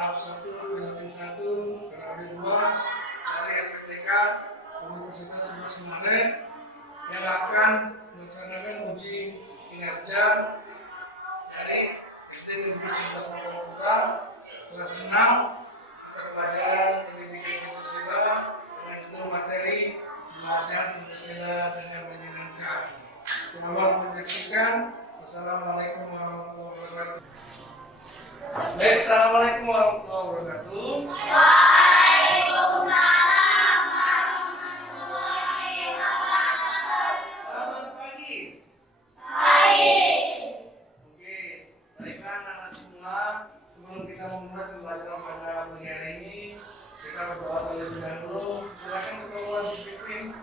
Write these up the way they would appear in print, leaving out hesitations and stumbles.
tahap 1, Pilatin 1, periode 2 dari LPTK Universitas 11 Maret yang akan melaksanakan uji kinerja dari SD Negeri 11 Kota kelas 6 mata pelajaran pendidikan Pancasila dengan judul materi belajar Pancasila dengan menyenangkan. Selamat menyaksikan. Wassalamualaikum warahmatullahi wabarakatuh. Baik, assalamualaikum warahmatullahi wabarakatuh. Waalaikumsalam warahmatullahi wabarakatuh. Selamat pagi. Pagi. Oke, baiklah anak-anak semua. Sebelum kita memulai pembelajaran pada pagi hari ini, kita berdoa terlebih dahulu. Silakan ketua kelas dipimpin.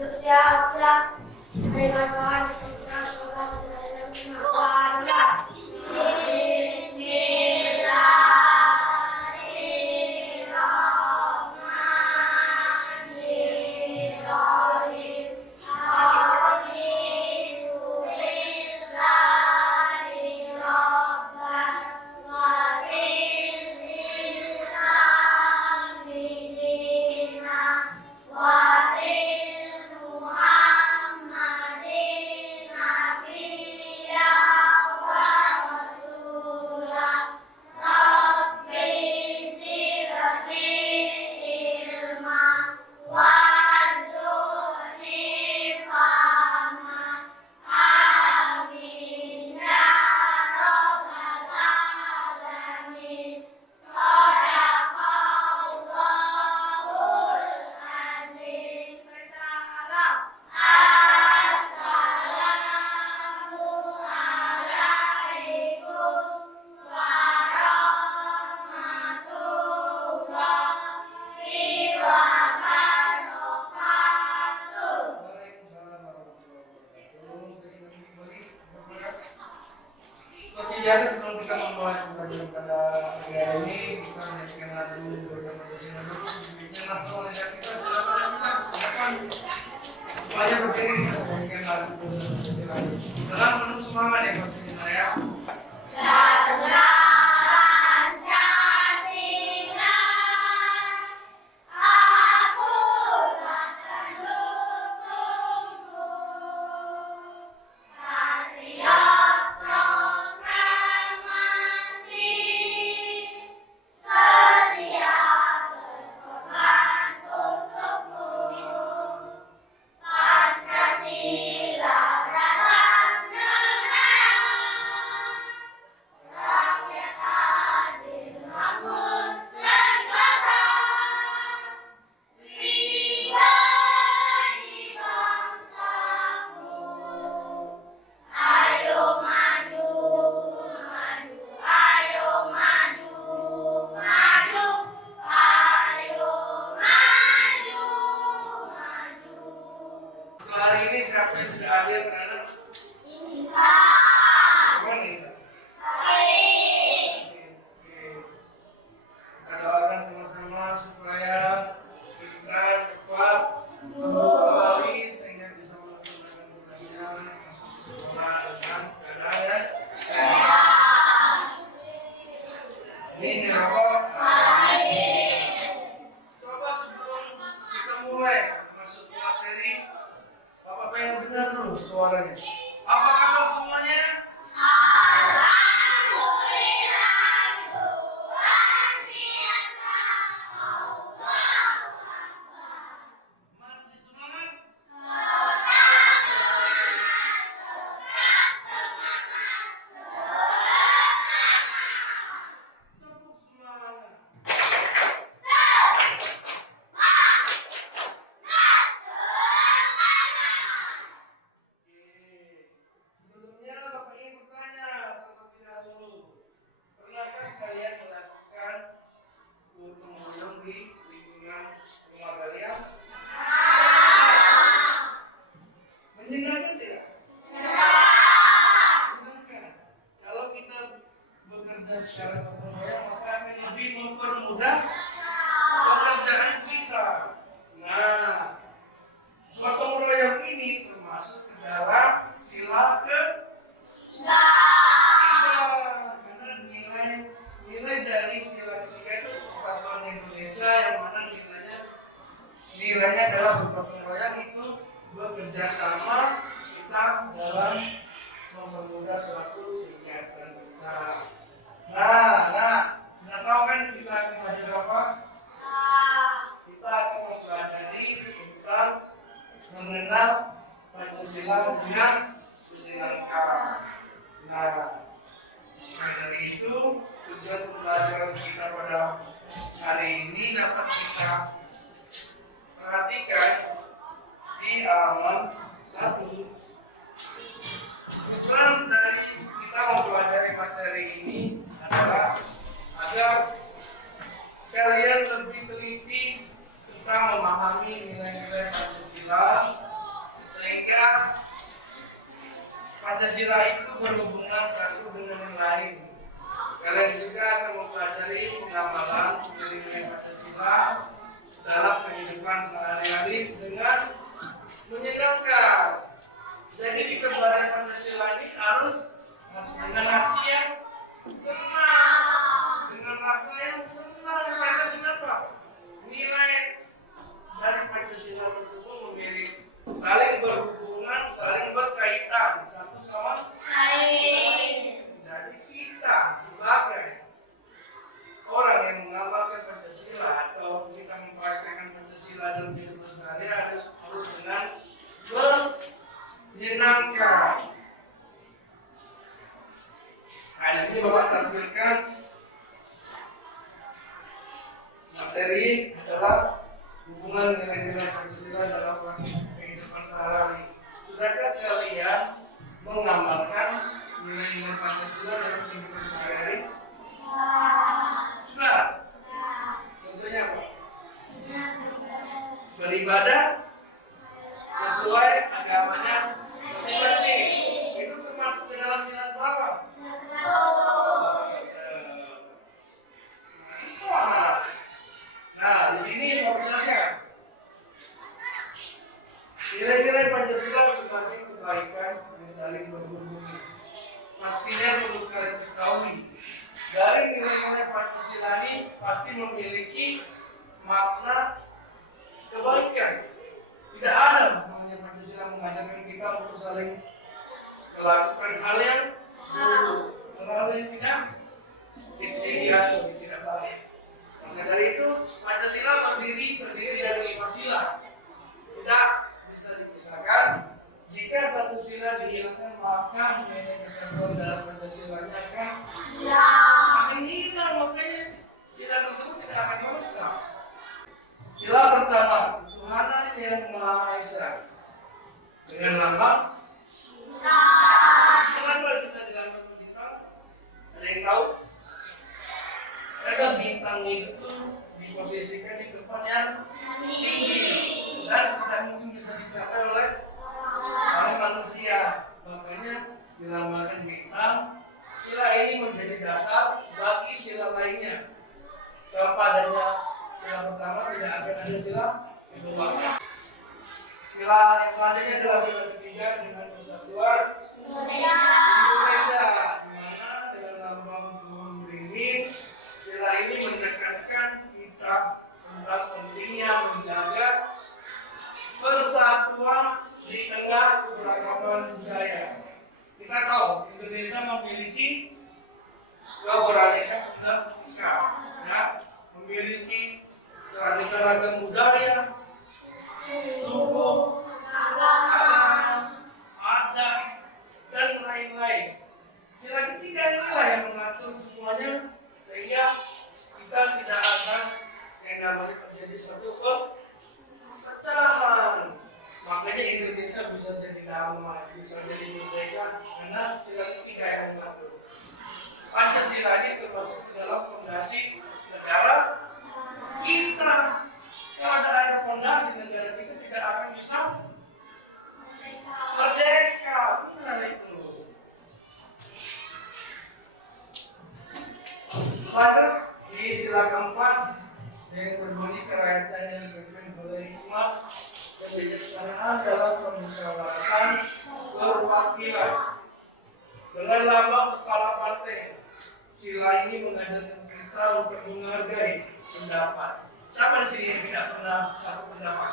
Bersiaplah dengan Tuhan kita semoga biasa sebelum kita memulai pembelajaran pada pagi hari ini, kita menyanyikan lagu bersama Pancasila dulu. Yang langsung oleh kita silakan semuanya berdiri kita menyanyikan lagu bersama Pancasila dengan penuh semangat ya pastinya ya. Hari ini siapa yang tidak hadir karena gimana ini? Kita doakan sama-sama supaya kita cepat sembuh kembali sehingga bisa melaksanakan tugasnya masuk ke sekolah dengan keadaan sehat. Ini apa? Coba sebelum kita mulai masuk ke materi, Bapak pengen dengar dulu suaranya. Apa kabar semuanya? Masih semangat? Tepuk semangat. Sebelumnya Bapak ingin bertanya terlebih dahulu, pernahkah kalian melakukan gotong royong di lingkungan rumah kalian? Menyenangkan tidak? Menyenangkan. Kalau kita bekerja secara gotong royong maka akan lebih mempermudah pekerjaan kita. Nah, gotong royong ini termasuk ke dalam sila ketiga. Nggak tahu kan kita akan belajar apa? Kita akan mempelajari tentang mengenal Pancasila dengan lengkap. Dari itu tujuan pembelajaran kita pada hari ini dapat kita perhatikan di halaman 1. Tujuan dari kita mempelajari materi ini adalah agar kalian lebih teliti tentang memahami nilai-nilai Pancasila, sehingga Pancasila itu berhubungan satu dengan yang lain. Kalian juga akan mempelajari pengamalan nilai-nilai Pancasila dalam kehidupan sehari-hari dengan menyenangkan. Jadi di pembelajaran Pancasila ini harus dengan hati yang senang, dengan rasa yang senang. Karena kenapa? Nilai dari Pancasila tersebut memiliki saling berhubungan, saling berkaitan satu sama lain. Jadi kita sebagai orang yang mengamalkan Pancasila atau kita mempraktekkan Pancasila dalam kehidupan sehari-hari harus dengan menyenangkan. Nah, di sini Bapak tampilkan materi adalah hubungan nilai-nilai Pancasila dalam kehidupan sehari-hari. Sudahkah kalian mengamalkan nilai-nilai Pancasila dalam kehidupan sehari-hari? Sudah. Contohnya apa? Beribadah sesuai agamanya masing-masing. Itu termasuk di dalam sila berapa? Nah, di sini mau jelaskan nilai-nilai Pancasila sebagai kebaikan yang saling berhubungan. Pastinya perlu kalian ketahui dari nilai-nilai Pancasila ini pasti memiliki makna kebaikan. Tidak ada namanya Pancasila mengajarkan kita untuk saling melakukan hal yang buruk, hal yang tidak baik. Maka dari itu Pancasila terdiri dari 5 sila. Tidak bisa dipisahkan. Jika satu sila dihilangkan, maka nilai kesatuan dalam Pancasila-nya akan hilang. Makanya sila tersebut tidak akan lengkap. Sila pertama, Tuhan yang Maha Esa. Dengan lambang kenapa bisa dilambangkan bintang? Ada yang tahu? Karena bintang itu diposisikan di tempat yang tinggi dan tidak mungkin bisa dicapai oleh manusia. Makanya dilambangkan bintang. Sila ini menjadi dasar bagi sila lainnya. Tanpa adanya sila pertama tidak akan ada sila kedua. Sila yang selanjutnya adalah sila ketiga dengan persatuan Indonesia, di mana dengan lambang pohon beringin. Sila ini mendekatkan kita tentang pentingnya menjaga persatuan di tengah keberagaman budaya. Kita tahu Indonesia memiliki keberadaan kita, ya, memiliki keanekaragaman ragam budaya, suku, agama, adat, dan lain-lain. Sila ketiga inilah yang mengatur semuanya sehingga kita tidak akan yang namanya terjadi suatu perpecahan. Makanya Indonesia bisa jadi damai, bisa jadi merdeka karena sila ketiga yang mengatur. Pancasila ini termasuk dalam fondasi negara kita. Kalau ada fondasi negara kita tidak akan bisa merdeka. Benar itu. Pada di sila keempat yang berbunyi kerakyatan yang dipimpin oleh hikmah dan bijaksanaan dalam permusyawaratan perwakilan dengan lambang kepala partai. Sila ini mengajarkan kita untuk menghargai pendapat. Siapa di sini yang tidak pernah satu pendapat?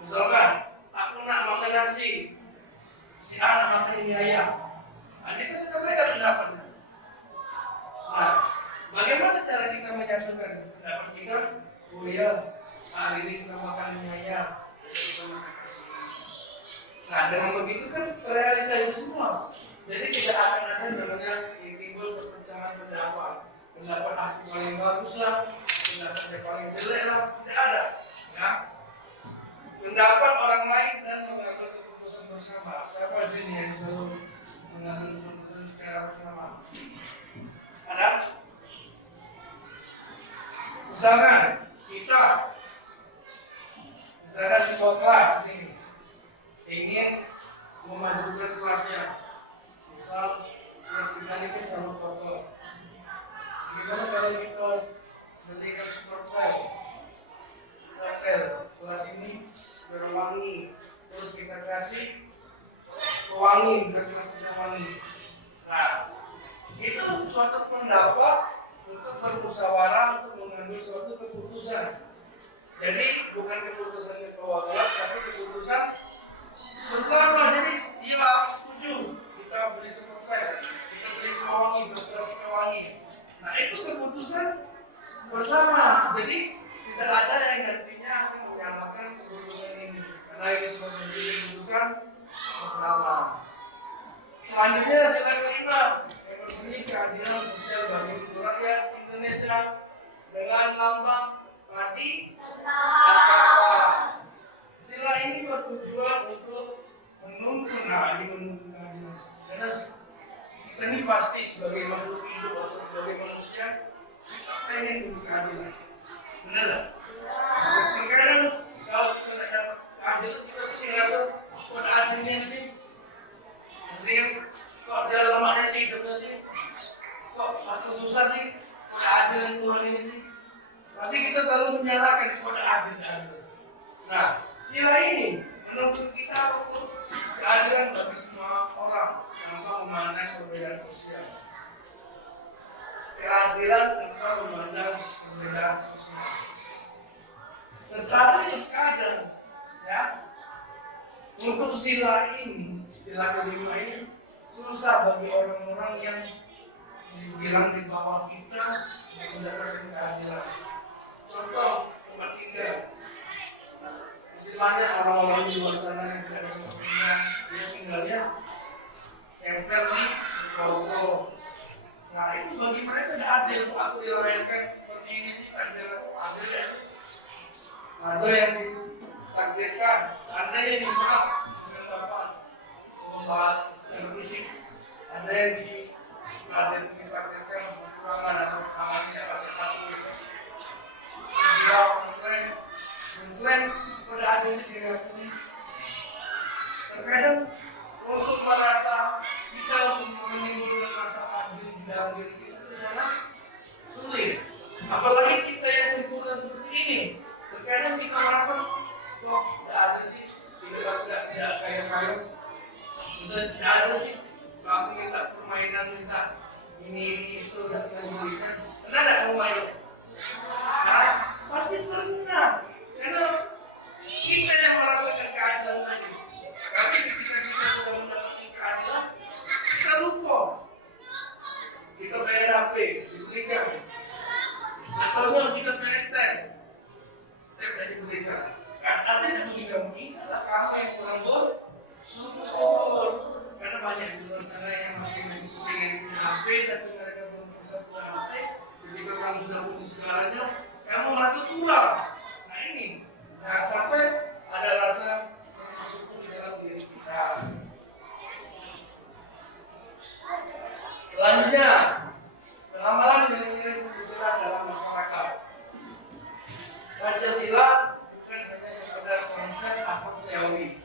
Misalkan aku nak makan nasi, si anak makan ini ayam. Ini kan sudah beda pendapat. yang paling jelek lah, tidak ada. Ya, pendapat orang lain dan mengambil keputusan bersama. Siapa di sini yang selalu mengambil keputusan secara bersama? Ada? Misalkan di kelas di sini ingin memajukan kelasnya, misal kelas kita ini sama kotor. Gimana kalau kita menjadikan supporter kelas ini berwangi, terus kita kasih pewangi biar kelas kita wangi. Nah, itu suatu pendapat untuk bermusyawarah untuk mengambil suatu keputusan. Jadi bukan keputusan ketua kelas, tapi keputusan bersama. Jadi dia harus setuju kita beli supporter, kita beli pewangi biar kelas kita wangi. Nah, itu keputusan bersama. Jadi tidak ada yang nantinya akan menyalahkan keputusan ini, karena ini sudah menjadi keputusan bersama. Selanjutnya sila kelima yang memberi keadilan sosial bagi seluruh rakyat Indonesia dengan lambang padi dan kapas. Sila ini bertujuan untuk menuntun, menuntun keadilan. Karena kita ini pasti sebagai makhluk hidup atau sebagai manusia kita ingin keadilan. Benar tak? Terkadang kalau kita tidak dapat keadilan, kita merasa kok ada adilnya sih? Kok dia lemahnya sih hidupnya sih? Kok aku susah sih? Kok keadilan Tuhan ini sih? Pasti kita selalu menyalahkan kok adil. Nah, sila ini menuntut kita untuk keadilan bagi semua orang tanpa memandang perbedaan sosial. Keadilan tanpa memandang perbedaan sosial. Tetapi terkadang, ya, untuk sila ini, istilah kelima ini susah bagi orang-orang yang dibilang di bawah kita untuk mendapatkan keadilan. Contoh tempat tinggal. Istilahnya orang-orang di luar sana yang tidak ada tempat tinggal, dia tinggalnya tempel di toko. Nah, itu bagi mereka tidak adil. Aku dilahirkan seperti ini sih, adil ya sih. Ada yang ditakdirkan, seandainya dimaaf dengan Bapak membahas secara fisik, ada yang ditakdirkan kekurangan atau tangannya ada satu. Dia mengklaim pada adilnya diri. Terkadang untuk merasa kita menimbulkan rasa adil di dalam diri kita itu sangat sulit. Apalagi kita yang sempurna seperti ini. Terkadang kita merasa kok tidak ada sih, tidak kaya-kaya. Bisa tidak ada sih. Kalau aku minta permainan, minta ini itu tidak diberikan. Karena tidak mau main. Nah, pasti pernah. Karena kita yang merasakan keadilan tadi. Tapi ketika kita sudah mendapatkan keadilan, kita lupa. Kita bayar HP, diberikan. Atau kita bayar tag, tidak diberikan. Tapi tidak begitu mungkin adalah kamu yang kurang bersyukur. Karena banyak di luar sana yang masih ingin punya HP, tapi mereka belum bisa punya HP. Ketika kamu sudah punya segalanya, kamu merasa kurang. Nah ini, jangan sampai ada rasa bersyukur di dalam diri kita. Selanjutnya, pengamalan nilai-nilai Pancasila dalam masyarakat. Pancasila bukan hanya sekedar konsep atau teori.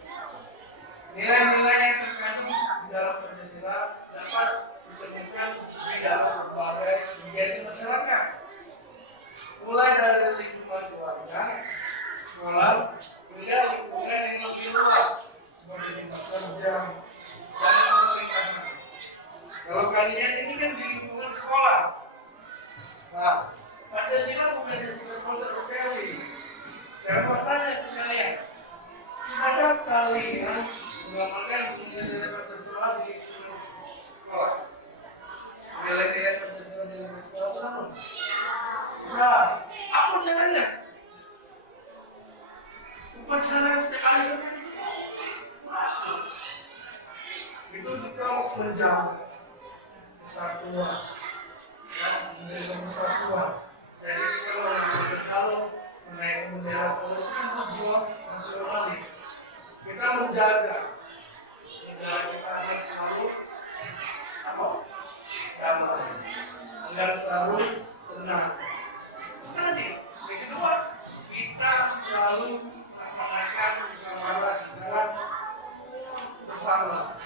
Nilai-nilai yang terkandung di dalam Pancasila dapat ditemukan di dalam berbagai bagian masyarakat. Mulai dari lingkungan keluarga, sekolah, hingga lingkungan yang lebih luas seperti tempat kerja dan pemerintahan. Kalau kalian ini kan di lingkungan sekolah, nah Pancasila bukan hanya sekedar konsep teori. Saya mau tanya ke kalian, sudahkah kalian mengamalkan nilai-nilai Pancasila di lingkungan sekolah? Nilai-nilai Pancasila di lingkungan sekolah sudah belum? Nah, apa caranya? Upacara setiap hari sampai masuk. Itu kita menjaga persatuan, Indonesia persatuan. Jadi kita selalu negara selalu itu kan jiwa nasionalis. Kita menjaga negara kita agar selalu apa? Damai, agar selalu tenang. Tadi, yang kedua, kita selalu melaksanakan musyawarah secara bersama.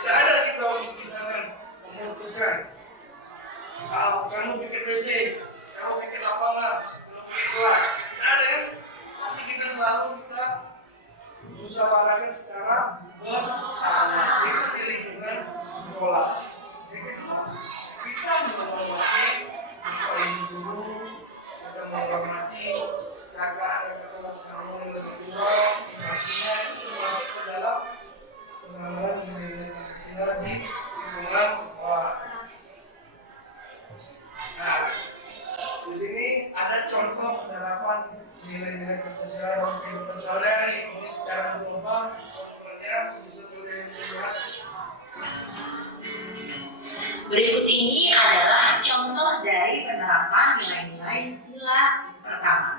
Tidak ada kita misalkan memutuskan, kamu bikin WC, kamu bikin lapangan, kamu bikin kelas. Tidak ada kan? Pasti kita selalu musyawarahkan secara bersama. Itu di lingkungan sekolah. Yang kedua, kita menghormati guru, kita menghormati kakak-kakak kelas kamu yang lebih tua, pastinya itu termasuk ke dalam penanaman nilai-nilai Pancasila di lingkungan sekolah. Nah, di sini ada contoh penerapan nilai-nilai Pancasila dalam kehidupan sehari-hari. Ini secara global, contohnya bisa dilihat. Berikut ini adalah contoh dari penerapan nilai-nilai sila pertama.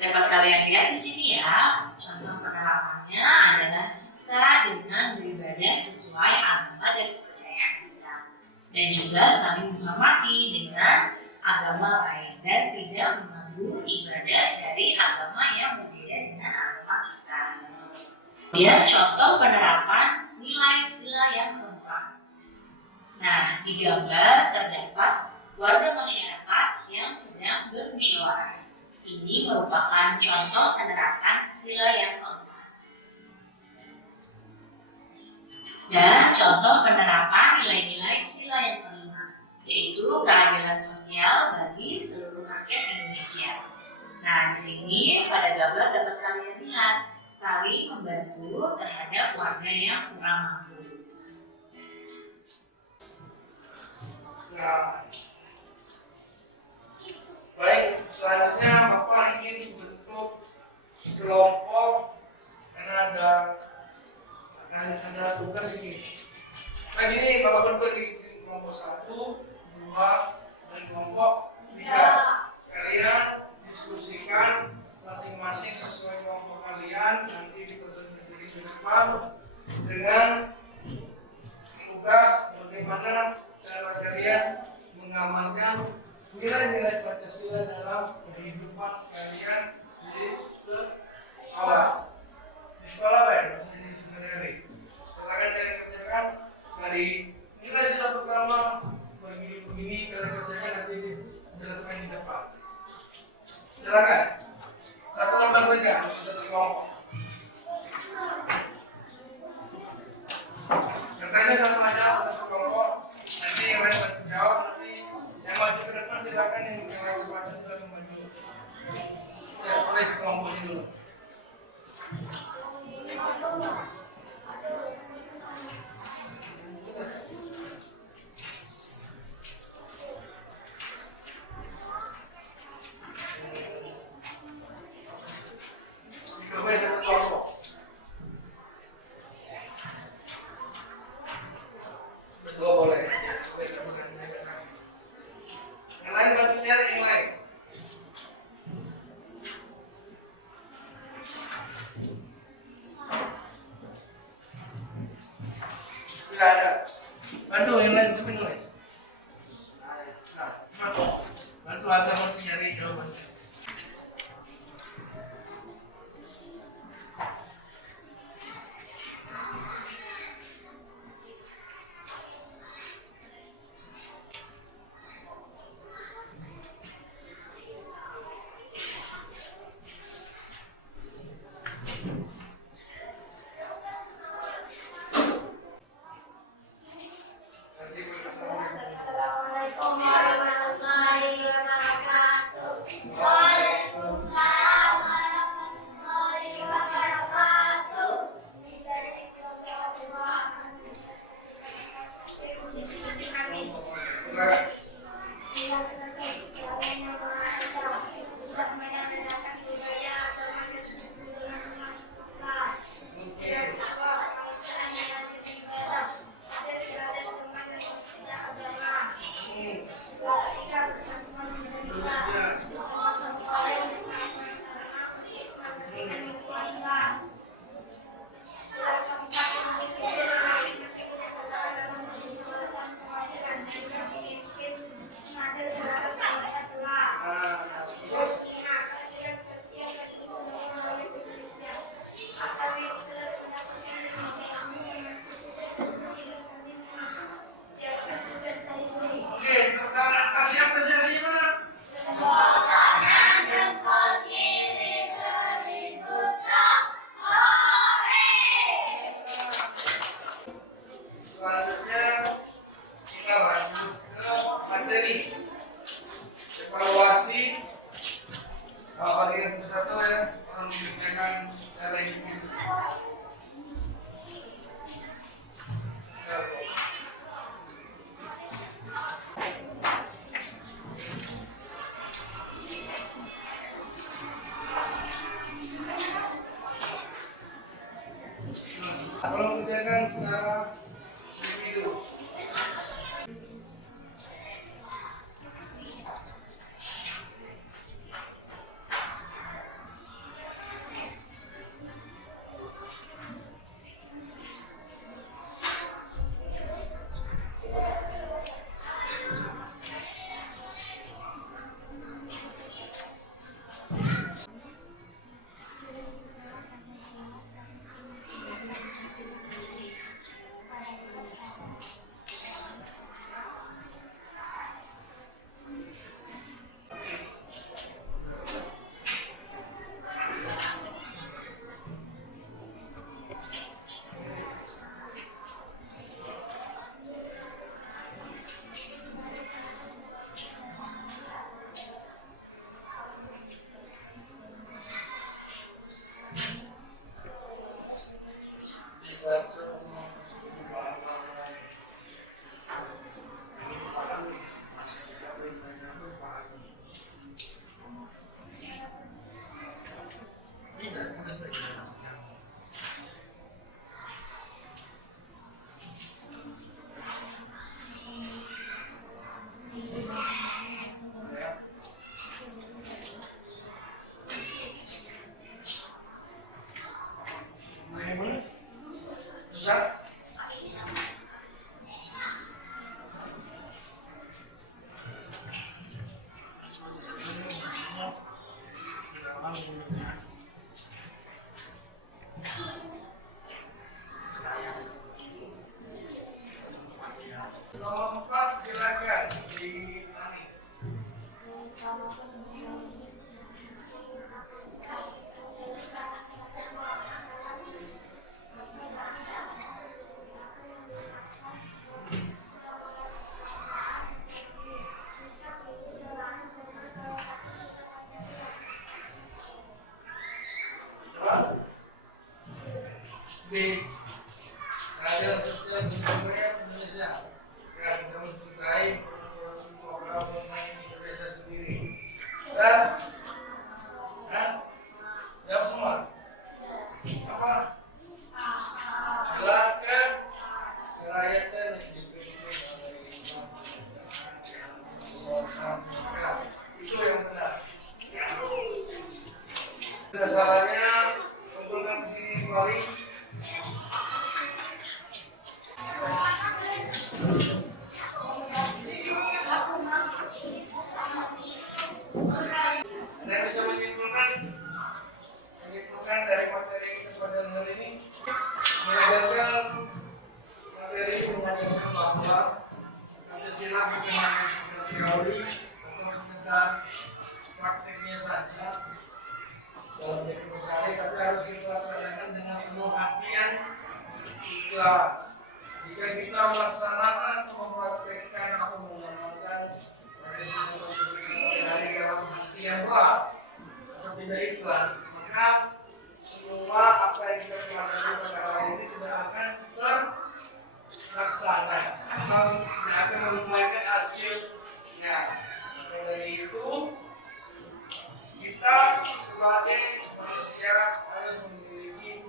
Dapat kalian lihat di sini ya, contoh penerapannya adalah kita dengan beribadah sesuai agama dan kepercayaan kita, dan juga saling menghormati dengan agama lain dan tidak mengganggu ibadah dari agama yang berbeda dengan agama kita. Kemudian contoh penerapan nilai sila yang keempat. Nah, di gambar terdapat warga masyarakat yang sedang bermusyawarah. Ini merupakan contoh penerapan sila yang keempat. Dan contoh penerapan nilai-nilai sila yang kelima, yaitu keadilan sosial bagi seluruh rakyat Indonesia. Nah, di sini pada gambar dapat kalian lihat saling membantu terhadap warga yang kurang mampu. Nah, baik, selanjutnya Bapak ingin bentuk kelompok karena ada tugas ini. Nah, ini Bapak bentuk di kelompok 1, 2, dan kelompok 3. Kalian diskusikan masing-masing sesuai kelompok kalian, nanti dipresentasi di depan dengan tugas bagaimana cara kalian mengamalkan nilai-nilai Pancasila dalam kehidupan kalian di sekolah. Di sekolah baik, masih di sehari-hari. Setelah kalian kerjakan dari nilai sila pertama begini kalian kerjakan nanti dijelaskan di depan. Silakan. Satu lembar saja untuk satu kelompok. Bertanya satu aja satu kelompok. Nanti yang lain jawab, nanti yang maju ke depan silakan, yang lain baca silakan maju. Ya, tulis kelompoknya dulu. Coba satu kelompok. Berdua boleh. Yang lain bantu nyari yang lain. Tidak ada. Bantu yang lain sampai nulis. Nah, bantu agama nyari jawabannya. Assalamualaikum warahmatullahi wabarakatuh. Nomor 4 silakan di Ani. B. Keadilan sosial bagi rakyat Indonesia yang bisa mencintai program mengenai Indonesia sendiri. Dan jawab semua. Apa? Silakan kerakyatan yang dipimpin oleh itu yang benar. Dasarnya kumpulkan di sini kembali. Anda bisa menyimpulkan dari materi kita pada hari ini. Berdasarkan materi ini mengajarkan bahwa Pancasila bukan hanya sekedar teori atau sekedar prakteknya saja dalam kehidupan sehari, tapi harus kita laksanakan dengan penuh hati yang ikhlas. Jika kita melaksanakan atau mempraktekkan atau mengamalkan Pancasila sehari-hari dalam hati yang berat atau tidak ikhlas, maka semua apa yang kita pelajari pada hari ini tidak akan terlaksana atau tidak akan menuaikan hasilnya. Dari itu kita sebagai manusia harus memiliki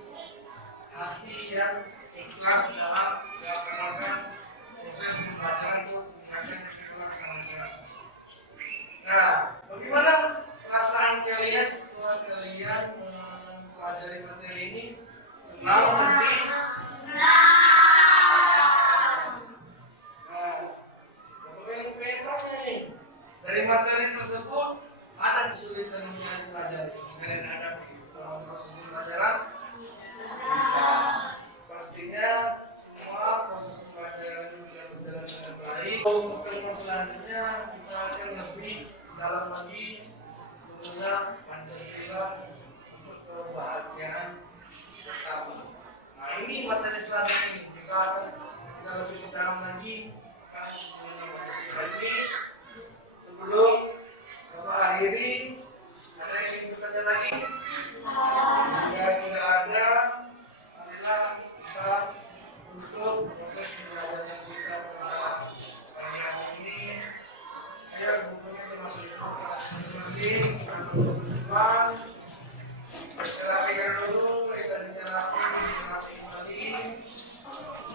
hati yang ikhlas dalam melaksanakan proses pembelajaran itu yang akan kita laksanakan. Nah, bagaimana perasaan kalian setelah kalian mempelajari materi ini? Senang, sedih? Nah, pengen tanya nih, dari materi tersebut ada kesulitan yang kalian pelajari, kalian hadapi selama proses pembelajaran? Pastinya semua proses pembelajaran ini sudah berjalan dengan baik. Untuk pertemuan selanjutnya kita akan lebih dalam lagi mengenal Pancasila untuk kebahagiaan bersama. Nah, ini materi selanjutnya ini kita lebih dalam lagi mengenai Pancasila ini. Sebelum Bapak akhiri, ada yang ingin bertanya lagi? Jika tidak ada, marilah kita untuk proses pembelajaran kita pada pagi hari ini. Ayo bukunya dimasukkan ke masing-masing, kita masukkan. Kita rapikan dulu, kita bicarakan, kita kembali.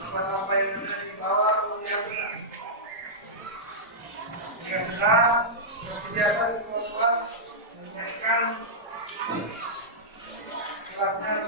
Maka sampai di bawah, yang benar. Jika sudah, biasa teman-teman menyiapkan kelasnya